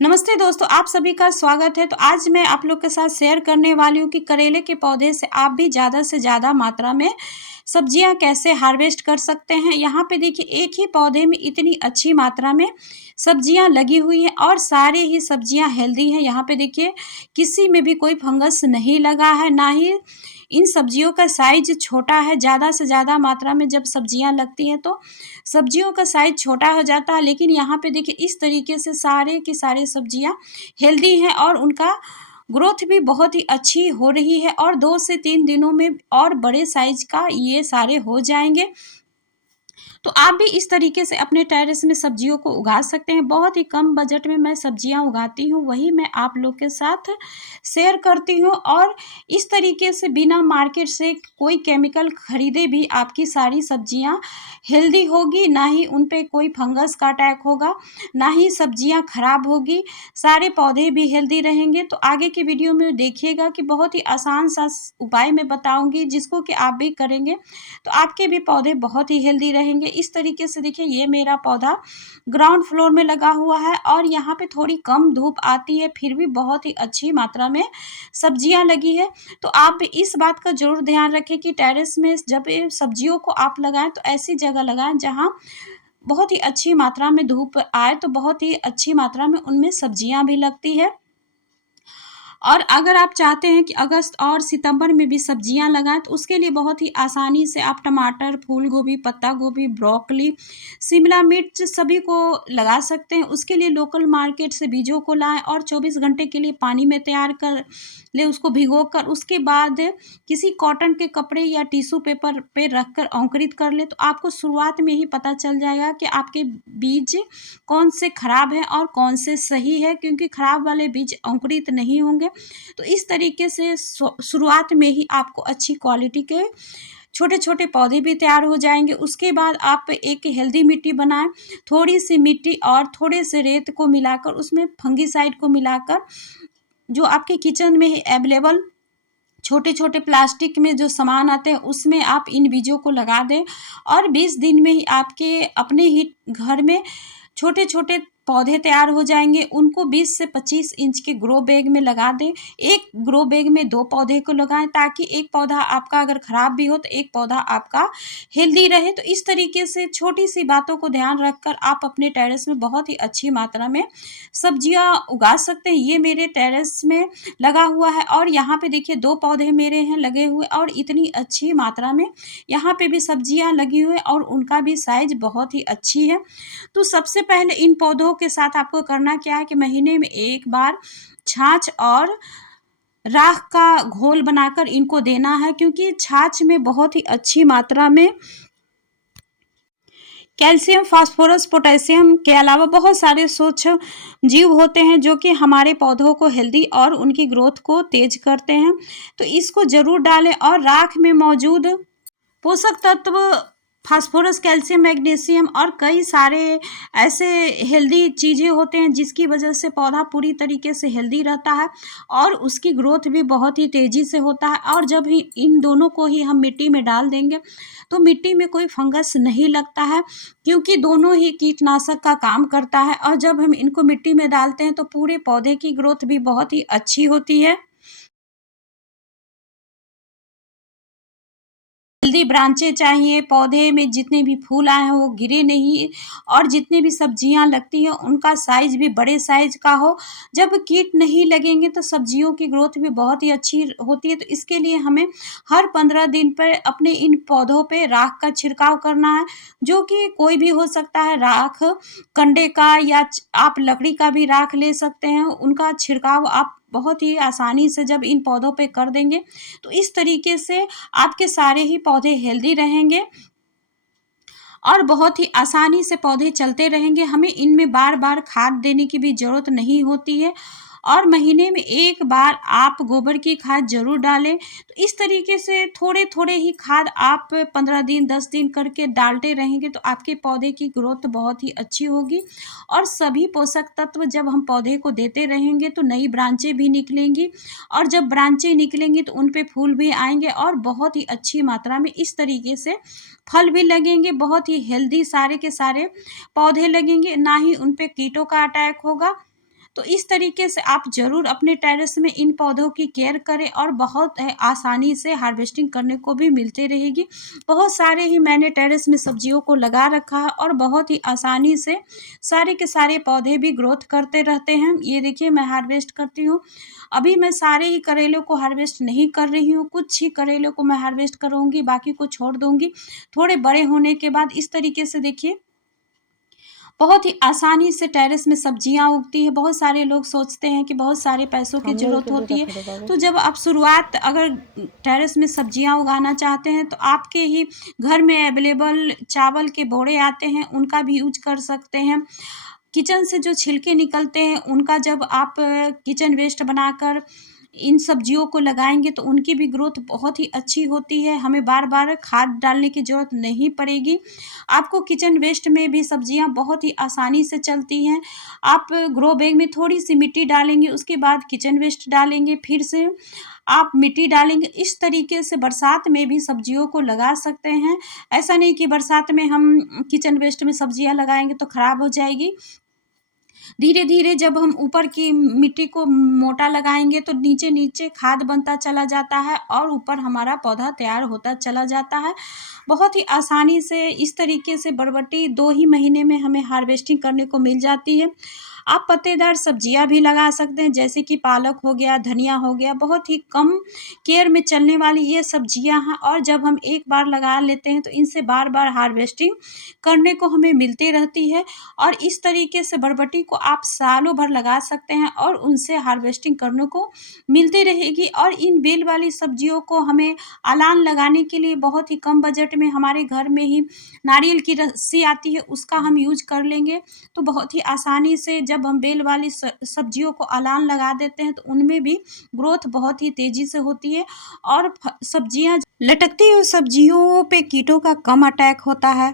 नमस्ते दोस्तों, आप सभी का स्वागत है। तो आज मैं आप लोग के साथ शेयर करने वाली हूँ कि करेले के पौधे से आप भी ज़्यादा से ज़्यादा मात्रा में सब्जियाँ कैसे हार्वेस्ट कर सकते हैं। यहाँ पे देखिए एक ही पौधे में इतनी अच्छी मात्रा में सब्जियाँ लगी हुई हैं और सारे ही सब्जियाँ हेल्दी हैं। यहाँ पे देखिए किसी में भी कोई फंगस नहीं लगा है, ना ही इन सब्जियों का साइज़ छोटा है। ज़्यादा से ज़्यादा मात्रा में जब सब्जियाँ लगती हैं तो सब्जियों का साइज़ छोटा हो जाता है, लेकिन यहाँ पे देखिए इस तरीके से सारे की सारी सब्जियाँ हेल्दी हैं और उनका ग्रोथ भी बहुत ही अच्छी हो रही है और 2 से 3 दिनों में और बड़े साइज़ का ये सारे हो जाएँगे। तो आप भी इस तरीके से अपने टेरेस में सब्जियों को उगा सकते हैं। बहुत ही कम बजट में मैं सब्जियां उगाती हूँ, वही मैं आप लोग के साथ शेयर करती हूँ और इस तरीके से बिना मार्केट से कोई केमिकल खरीदे भी आपकी सारी सब्जियां हेल्दी होगी, ना ही उन पे कोई फंगस का अटैक होगा, ना ही सब्जियां खराब होगी, सारे पौधे भी हेल्दी रहेंगे। तो आगे की वीडियो में देखिएगा कि बहुत ही आसान सा उपाय मैं बताऊंगी जिसको कि आप भी करेंगे तो आपके भी पौधे बहुत ही हेल्दी रहेंगे। इस तरीके से देखिए ये मेरा पौधा ग्राउंड फ्लोर में लगा हुआ है और यहाँ पे थोड़ी कम धूप आती है, फिर भी बहुत ही अच्छी मात्रा में सब्जियां लगी है। तो आप इस बात का ज़रूर ध्यान रखें कि टेरेस में जब ये सब्जियों को आप लगाएँ तो ऐसी जगह लगाएँ जहाँ बहुत ही अच्छी मात्रा में धूप आए, तो बहुत ही अच्छी मात्रा में उनमें सब्जियां भी लगती है। और अगर आप चाहते हैं कि अगस्त और सितंबर में भी सब्जियां लगाएं तो उसके लिए बहुत ही आसानी से आप टमाटर, फूल गोभी, पत्ता गोभी, ब्रोकली, शिमला मिर्च सभी को लगा सकते हैं। उसके लिए लोकल मार्केट से बीजों को लाएं और 24 घंटे के लिए पानी में तैयार कर ले, उसको भिगोकर उसके बाद किसी कॉटन के कपड़े या टिश्यू पेपर पे रखकर अंकुरित कर ले। तो आपको शुरुआत में ही पता चल जाएगा कि आपके बीज कौन से खराब हैं और कौन से सही है, क्योंकि खराब वाले बीज अंकुरित नहीं होंगे। तो इस तरीके से शुरुआत में ही आपको अच्छी क्वालिटी के छोटे-छोटे पौधे भी तैयार हो जाएँगे। उसके बाद आप एक हेल्दी मिट्टी बनाएँ, थोड़ी-सी मिट्टी और थोड़े से रेत को मिलाकर उसमें फंगिसाइड को मिलाकर जो आपके किचन में अवेलेबल छोटे-छोटे प्लास्टिक में जो सामान आते हैं उसमें आप इन बीजों को लगा दें और 20 दिन में ही आपके अपने ही घर में छोटे-छोटे पौधे तैयार हो जाएँगे। उनको 20 से 25 इंच के ग्रो बैग में लगा दें। एक ग्रो बैग में 2 पौधे को लगाएँ ताकि एक पौधा आपका अगर खराब भी हो तो एक पौधा आपका हेल्दी रहे। तो इस तरीके से छोटी-सी बातों को ध्यान रखकर आप अपने टेरेस में बहुत ही अच्छी मात्रा में सब्जियाँ उगा सकते हैं। ये मेरे टेरेस में लगा हुआ है और यहाँ पे देखिए 2 पौधे मेरे हैं लगे हुए और इतनी अच्छी मात्रा में यहाँ पे भी सब्जियाँ लगी हुई हैं और उनका भी साइज़ बहुत ही अच्छी है। तो सबसे पहले इन पौधों के साथ आपको करना क्या है कि महीने में 1 बार छाछ और राख का घोल बनाकर इनको देना है, क्योंकि छाछ में बहुत ही अच्छी मात्रा में कैल्शियम, फास्फोरस, पोटेशियम के अलावा बहुत सारे सूक्ष्म जीव होते हैं जो कि हमारे पौधों को हेल्दी और उनकी ग्रोथ को तेज करते हैं। तो इसको ज़रूर डालें और राख में मौजूद पोषक तत्व फास्फोरस, कैल्शियम, मैग्नीशियम और कई सारे ऐसे हेल्दी चीज़ें होते हैं जिसकी वजह से पौधा पूरी तरीके से हेल्दी रहता है और उसकी ग्रोथ भी बहुत ही तेज़ी से होता है। और जब ही इन दोनों को ही हम मिट्टी में डाल देंगे तो मिट्टी में कोई फंगस नहीं लगता है, क्योंकि दोनों ही कीटनाशक का काम करता है। और जब हम इनको मिट्टी में डालते हैं तो पूरे पौधे की ग्रोथ भी बहुत ही अच्छी होती है। हेल्दी ब्रांचें चाहिए, पौधे में जितने भी फूल आए हैं वो गिरे नहीं और जितनी भी सब्जियां लगती हैं उनका साइज़ भी बड़े साइज़ का हो। जब कीट नहीं लगेंगे तो सब्जियों की ग्रोथ भी बहुत ही अच्छी होती है। तो इसके लिए हमें हर 15 दिन पर अपने इन पौधों पे राख का छिड़काव करना है, जो कि कोई भी हो सकता है। राख कंडे का या आप लकड़ी का भी राख ले सकते हैं। उनका छिड़काव आप बहुत ही आसानी से जब इन पौधों पे कर देंगे तो इस तरीके से आपके सारे ही पौधे हेल्दी रहेंगे और बहुत ही आसानी से पौधे चलते रहेंगे। हमें इनमें बार-बार खाद देने की भी ज़रूरत नहीं होती है और महीने में 1 बार आप गोबर की खाद ज़रूर डालें। तो इस तरीके से थोड़े-थोड़े ही खाद आप 15 दिन, 10 दिन करके डालते रहेंगे तो आपके पौधे की ग्रोथ बहुत ही अच्छी होगी और सभी पोषक तत्व जब हम पौधे को देते रहेंगे तो नई ब्रांचें भी निकलेंगी और जब ब्रांचें निकलेंगी तो उन पे फूल भी आएँगे और बहुत ही अच्छी मात्रा में इस तरीके से फल भी लगेंगे। बहुत ही हेल्दी सारे के सारे पौधे लगेंगे, ना ही उन पे कीटों का अटैक होगा, तो इस तरीके से आप ज़रूर अपने टेरेस में इन पौधों की केयर करें और बहुत आसानी से हार्वेस्टिंग करने को भी मिलती रहेगी। बहुत सारे ही मैंने टेरेस में सब्जियों को लगा रखा है और बहुत ही आसानी से सारे के सारे पौधे भी ग्रोथ करते रहते हैं। ये देखिए मैं हार्वेस्ट करती हूँ। अभी मैं सारे ही करेलों को हार्वेस्ट नहीं कर रही हूँ, कुछ ही करेलों को मैं हार्वेस्ट करूँगी, बाकी को छोड़ दूँगी। थोड़े बड़े होने के बाद इस तरीके से देखिए बहुत ही आसानी से टेरेस में सब्जियां उगती है। बहुत सारे लोग सोचते हैं कि बहुत सारे पैसों की थांबलेल ज़रूरत के लिए होती है, रख दो बाबू। तो जब आप शुरुआत अगर टेरेस में सब्जियां उगाना चाहते हैं तो आपके ही घर में अवेलेबल चावल के बोरे आते हैं, उनका भी यूज कर सकते हैं। किचन से जो छिलके निकलते हैं उनका जब आप किचन वेस्ट बनाकर इन सब्जियों को लगाएंगे तो उनकी भी ग्रोथ बहुत ही अच्छी होती है। हमें बार बार खाद डालने की ज़रूरत नहीं पड़ेगी। आपको किचन वेस्ट में भी सब्जियां बहुत ही आसानी से चलती हैं। आप ग्रो बैग में थोड़ी सी मिट्टी डालेंगे, उसके बाद किचन वेस्ट डालेंगे, फिर से आप मिट्टी डालेंगे। इस तरीके से बरसात में भी सब्जियों को लगा सकते हैं। ऐसा नहीं कि बरसात में हम किचन वेस्ट में सब्जियां लगाएंगे तो खराब हो जाएगी। धीरे धीरे जब हम ऊपर की मिट्टी को मोटा लगाएंगे तो नीचे नीचे खाद बनता चला जाता है और ऊपर हमारा पौधा तैयार होता चला जाता है। बहुत ही आसानी से इस तरीके से बरबट्टी 2 ही महीने में हमें हार्वेस्टिंग करने को मिल जाती है। आप पत्तेदार सब्जियां भी लगा सकते हैं, जैसे कि पालक हो गया, धनिया हो गया। बहुत ही कम केयर में चलने वाली ये सब्जियां हैं और जब हम एक बार लगा लेते हैं तो इनसे बार बार हार्वेस्टिंग करने को हमें मिलती रहती है। और इस तरीके से बरबट्टी को आप सालों भर लगा सकते हैं और उनसे हार्वेस्टिंग करने को मिलती रहेगी। और इन बेल वाली सब्जियों को हमें अलान लगाने के लिए बहुत ही कम बजट में हमारे घर में ही नारियल की रस्सी आती है, उसका हम यूज कर लेंगे तो बहुत ही आसानी से जब हम बेल वाली सब्जियों को अलान लगा देते हैं तो उनमें भी ग्रोथ बहुत ही तेजी से होती है और सब्जियां लटकती हुई सब्जियों पे कीटों का कम अटैक होता है।